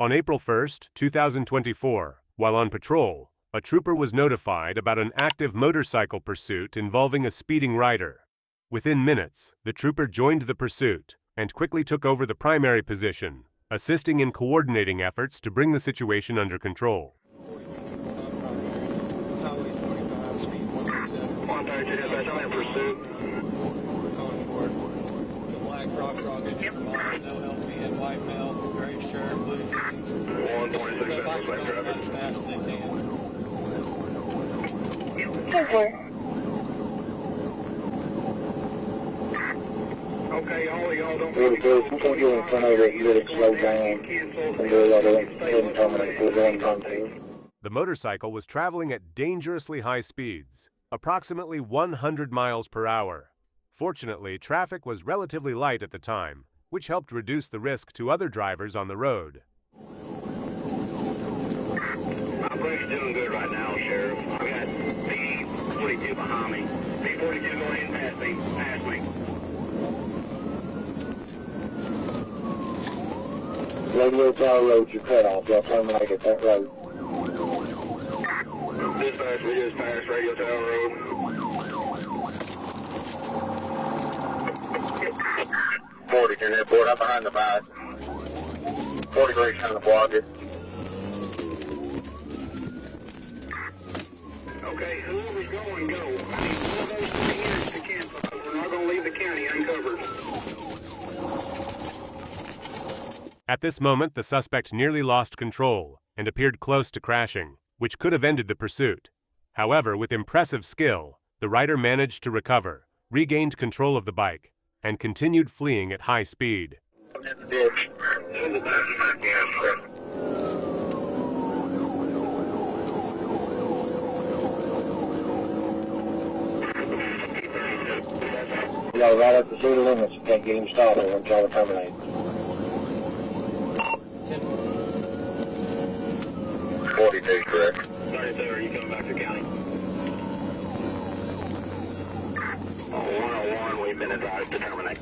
On April 1, 2024, while on patrol, a trooper was notified about an active motorcycle pursuit involving a speeding rider. Within minutes, the trooper joined the pursuit and quickly took over the primary position, assisting in coordinating efforts to bring the situation under control. Okay, all of y'all don't really go. Don't go in front of it. You let it slow down and do a lot of terminate for going contact. The motorcycle was traveling at dangerously high speeds, approximately 100 miles per hour. Fortunately, traffic was relatively light at the time, which helped reduce the risk to other drivers on the road. Operation's doing good right now, Sheriff. I've got P-42 behind me. P-42 going in past me. Radio Tower Road, you're cut off. Y'all terminate at that road. Dispatch, we just passed Radio Tower Road. 40 to airport, I'm behind the bike. 43's trying to block it. Okay, whoever's going, go. I need one of those 3 units to cancel. We're not going to leave the county uncovered. At this moment, the suspect nearly lost control and appeared close to crashing, which could have ended the pursuit. However, with impressive skill, the rider managed to recover, regained control of the bike, and continued fleeing at high speed. Y'all right up the city limits. You can't get him stopped once y'all terminate. 42, correct. 32, are you coming back to county? 101, we've been advised to terminate.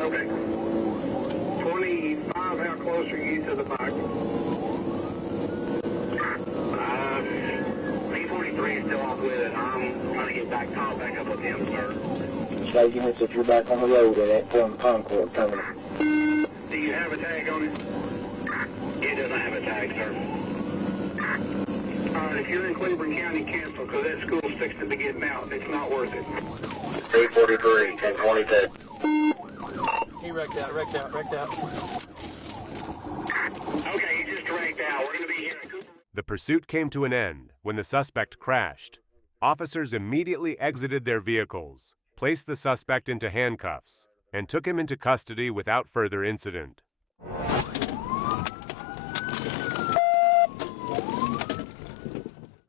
Okay. 25, how close are you to the bike? P-43 is still off with it. I'm trying to get back up with him, sir. Say units if you're back on the road at that point Concord terminal. Do you have a tag on it? It doesn't have a tag, sir. Alright, if you're in Cleveland County, cancel, because that school's fixing to get out. It's not worth it. 343, 1022. He wrecked out. Okay, he just wrecked out. We're going to be here at Cooper. The pursuit came to an end when the suspect crashed. Officers immediately exited their vehicles, placed the suspect into handcuffs, and took him into custody without further incident.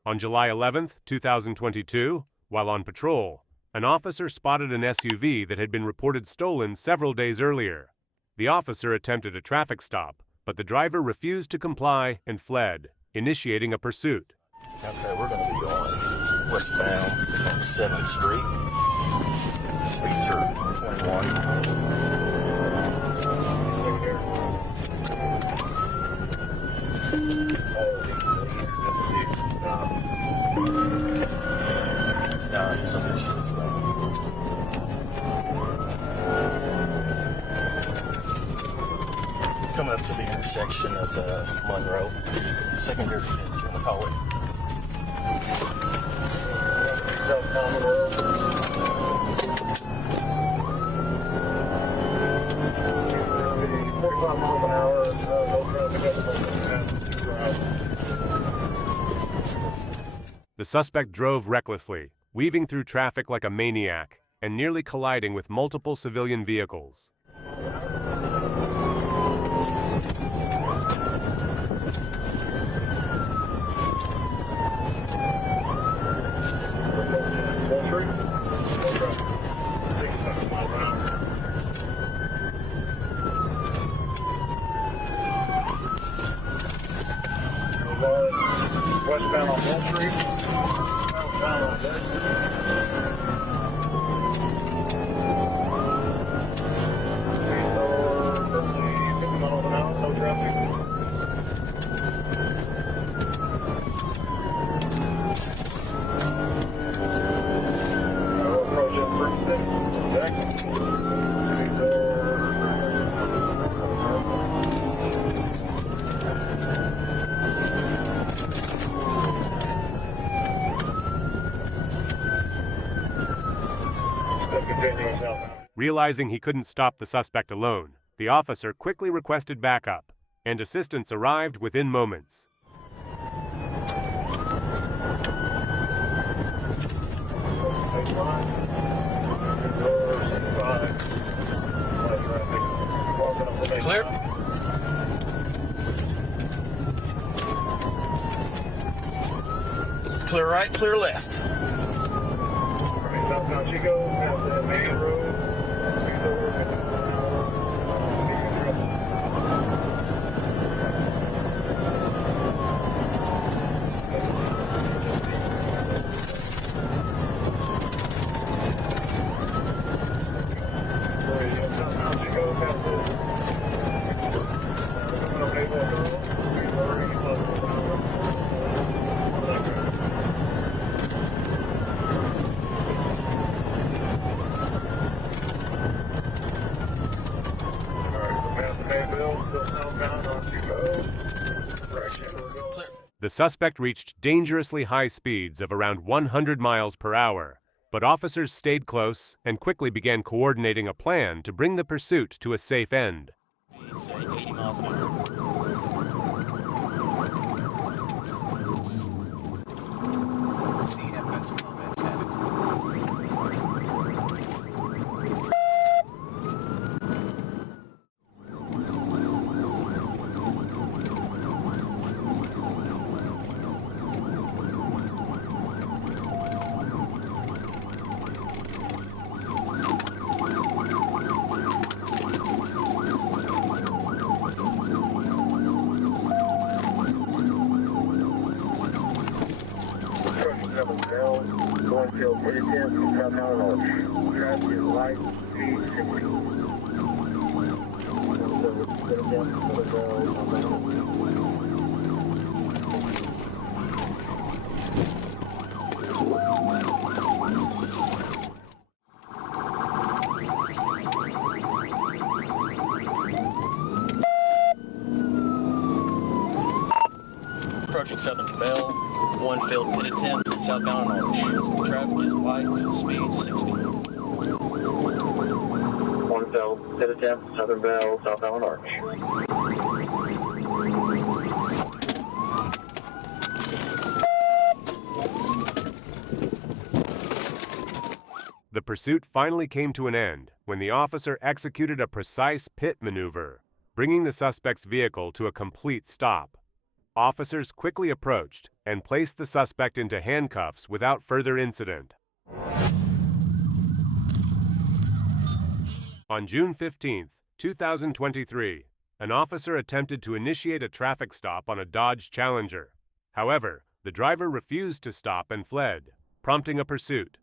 On July 11, 2022, while on patrol, an officer spotted an SUV that had been reported stolen several days earlier. The officer attempted a traffic stop, but the driver refused to comply and fled, initiating a pursuit. Okay, we're going to be going westbound on 7th Street. Speeds are 21. He's officially fled. Coming up to the intersection of Monroe. Secondary, you want to call it. The suspect drove recklessly, weaving through traffic like a maniac, and nearly colliding with multiple civilian vehicles. Westbound on Wall Street. Continuing southbound. Realizing he couldn't stop the suspect alone, the officer quickly requested backup, and assistance arrived within moments. Clear. Clear right, clear left. Southbound Chico, past the main road. The suspect reached dangerously high speeds of around 100 miles per hour, but officers stayed close and quickly began coordinating a plan to bring the pursuit to a safe end. Say 80 miles an hour. CFS comments added. Field 10, southbound North. Traffic is light, speed 60. Approaching Southern Bell, one field pit attempt, southbound on Arch. Traffic is light, speed 60. One field pit attempt, Southern Bell, southbound Arch. The pursuit finally came to an end when the officer executed a precise pit maneuver, bringing the suspect's vehicle to a complete stop. Officers quickly approached and placed the suspect into handcuffs without further incident. On June 15, 2023, an officer attempted to initiate a traffic stop on a Dodge Challenger. However, the driver refused to stop and fled, prompting a pursuit.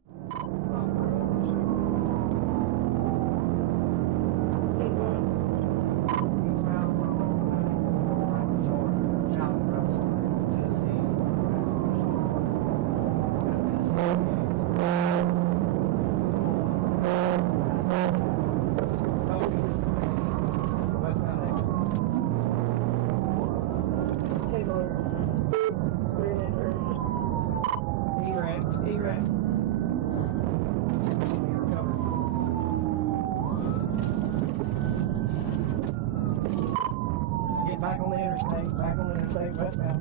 Back on the interstate, westbound.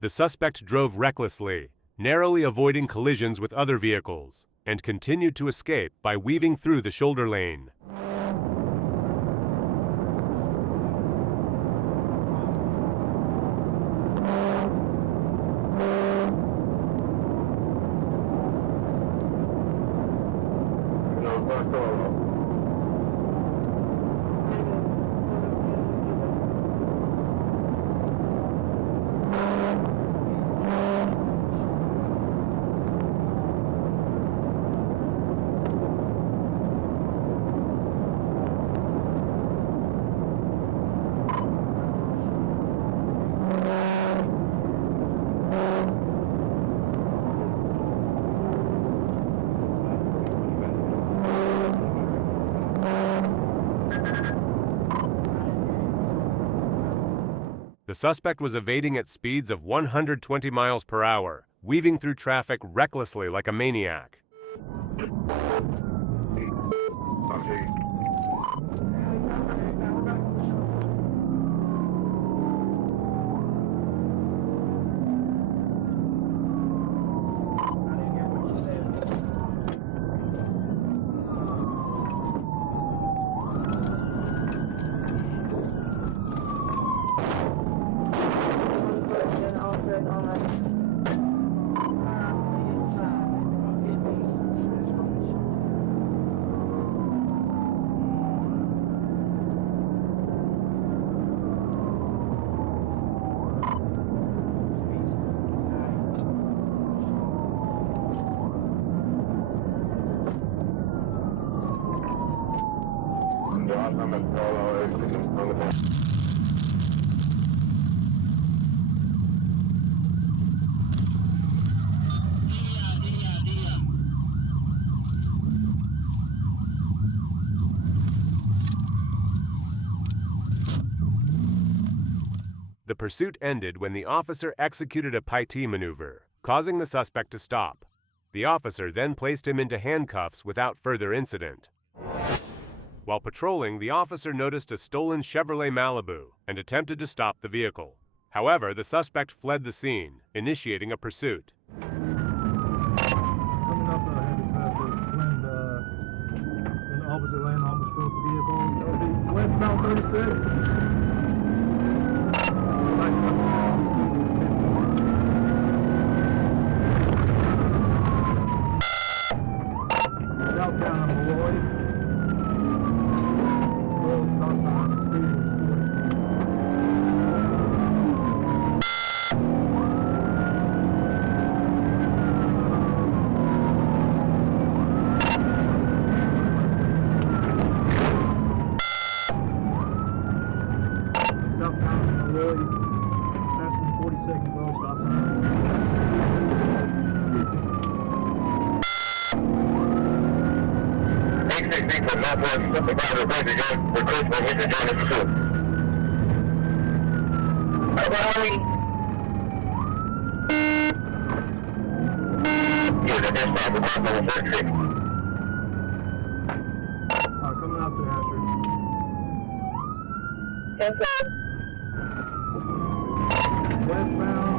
The suspect drove recklessly, narrowly avoiding collisions with other vehicles, and continued to escape by weaving through the shoulder lane. The suspect was evading at speeds of 120 miles per hour, weaving through traffic recklessly like a maniac. The pursuit ended when the officer executed a Piety maneuver, causing the suspect to stop. The officer then placed him into handcuffs without further incident. While patrolling, the officer noticed a stolen Chevrolet Malibu and attempted to stop the vehicle. However, the suspect fled the scene, initiating a pursuit. Coming up heavy traffic, wind in the opposite lane, almost struck the vehicle. That would be westbound 36. Southbound on Malloy. Road stop sign, speed is 40. Southbound on Malloy, passing 42nd road stop sign. From Northwest, about the bridge again, request for him to join us too. Yeah, the dispatch request number 36. Coming out to Asher. Yes, sir. Westbound,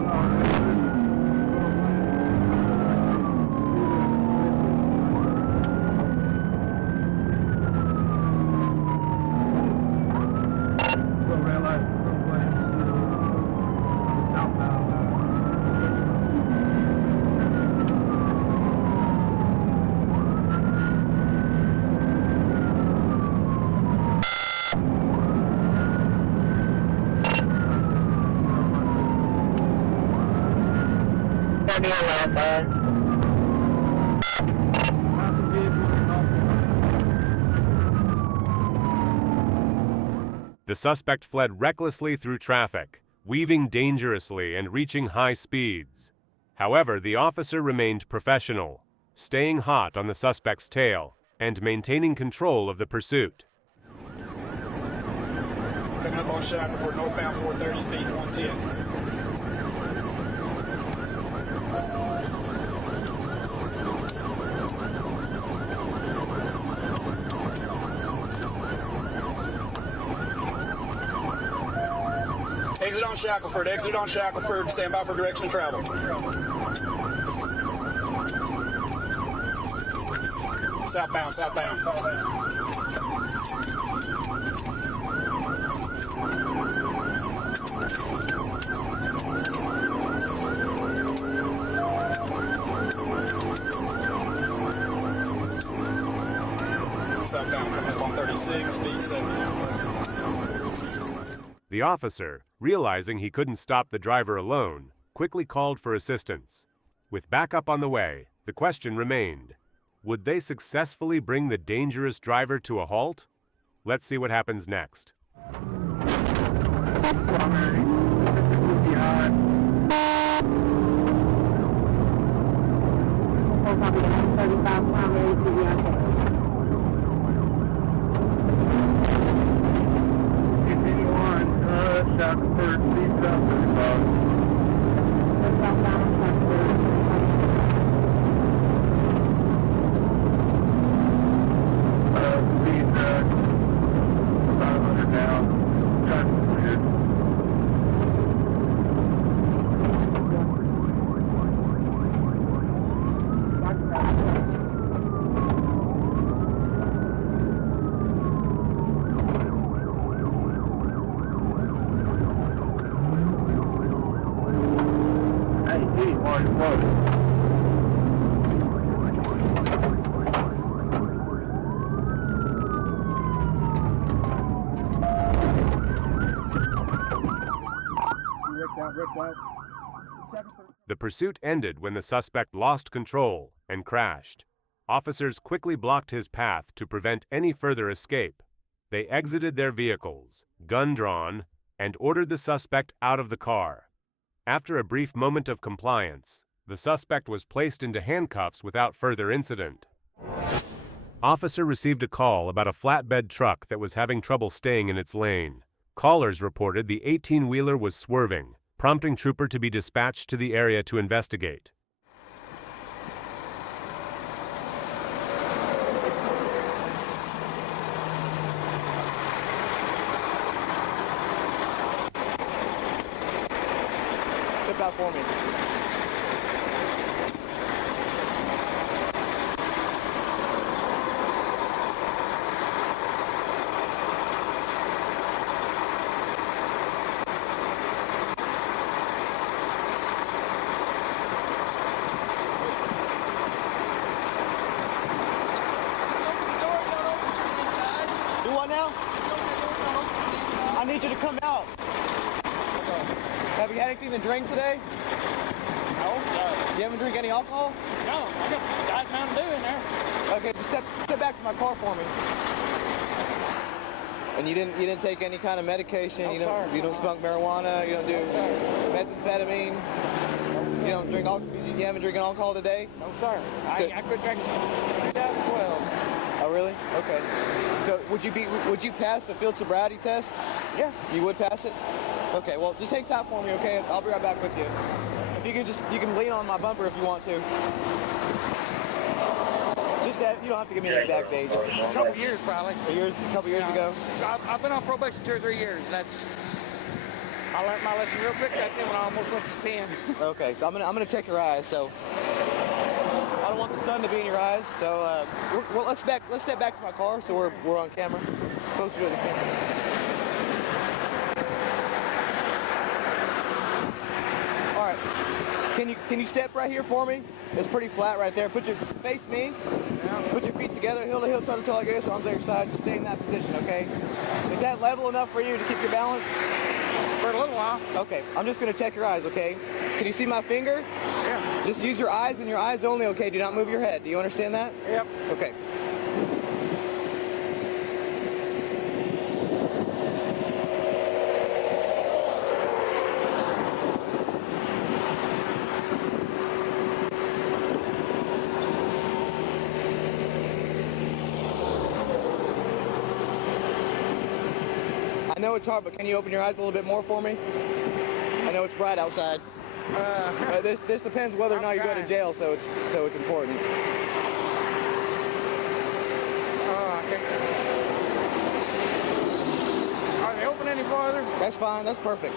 The suspect fled recklessly through traffic, weaving dangerously and reaching high speeds. However, the officer remained professional, staying hot on the suspect's tail and maintaining control of the pursuit. Coming up on Shackle for northbound 430, speeds 110. Exit on Shackleford, exit on Shackleford, stand by for direction of travel. Southbound, southbound. Southbound, coming up on 36, speed 70. The officer, realizing he couldn't stop the driver alone, quickly called for assistance. With backup on the way, the question remained: would they successfully bring the dangerous driver to a halt? Let's see what happens next. Shackford, East South 35. Speed 500 now. Traffic cleared. Hey, Marty, Marty. The pursuit ended when the suspect lost control and crashed. Officers quickly blocked his path to prevent any further escape. They exited their vehicles, gun drawn, and ordered the suspect out of the car. After a brief moment of compliance, the suspect was placed into handcuffs without further incident. Officer received a call about a flatbed truck that was having trouble staying in its lane. Callers reported the 18-wheeler was swerving, prompting Trooper to be dispatched to the area to investigate. Step out for me. Do what now? I need you to come out. Have you had anything to drink today? No, sir. You haven't drink any alcohol? No, I got Diet Mountain Dew in there. Okay, just step back to my car for me. And you didn't take any kind of medication. No, you sir. don't smoke marijuana. You don't do methamphetamine. You don't drink you haven't drinking alcohol today? No, sir. So- I quit drinking 2012. Oh, really? Okay. So would you pass the field sobriety test? Yeah. You would pass it? Okay. Well, just hang tight for me, okay? I'll be right back with you. If you can lean on my bumper if you want to. Just you don't have to give me an exact date. Just A couple years, probably. a couple years ago. I've been on probation 2 or 3 years. I learned my lesson real quick right then when I almost went to 10. Okay. So I'm gonna check your eyes. So I don't want the sun to be in your eyes. So let's step back to my car so we're on camera, closer to the camera. All right. Can you step right here for me? It's pretty flat right there. Face me. Put your feet together, heel to heel, toe to toe like this, arms on your side. Just stay in that position, okay? Is that level enough for you to keep your balance? For a little while. Okay, I'm just gonna check your eyes, okay? Can you see my finger? Yeah. Just use your eyes and your eyes only, okay? Do not move your head. Do you understand that? Yep. Okay. I know it's hard, but can you open your eyes a little bit more for me? I know it's bright outside. This depends whether or not you go to jail, so it's important. Are they open any farther? That's fine. That's perfect.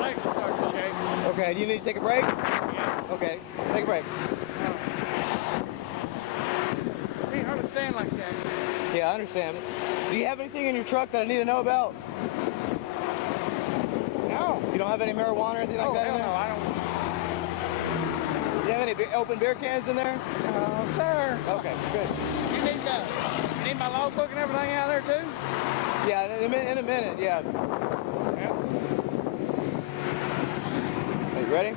Legs are starting to shake. Okay. Do you need to take a break? Yeah. Okay. Take a break. Can't hardly stand like that. Yeah, I understand. Do you have anything in your truck that I need to know about? No. You don't have any marijuana or anything like Oh, that in hell there? no, I don't. Do you have any open beer cans in there? No, sir. Okay, good. You need my logbook and everything out there too? Yeah, in a minute, yeah. Yep. ready?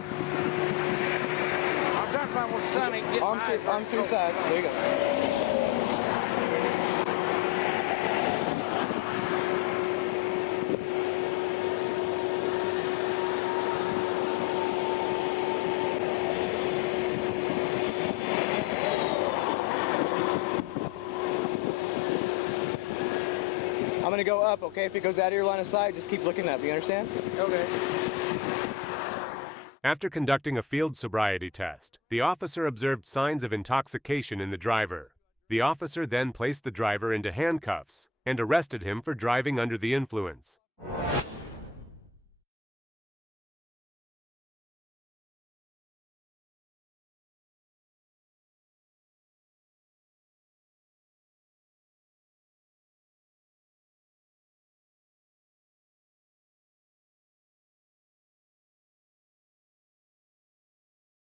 I'm trying to find where the sun ain't getting Arms to your sides. There you go. I'm gonna go up, okay? If it goes out of your line of sight, just keep looking up. You understand? Okay. After conducting a field sobriety test, the officer observed signs of intoxication in the driver. The officer then placed the driver into handcuffs and arrested him for driving under the influence.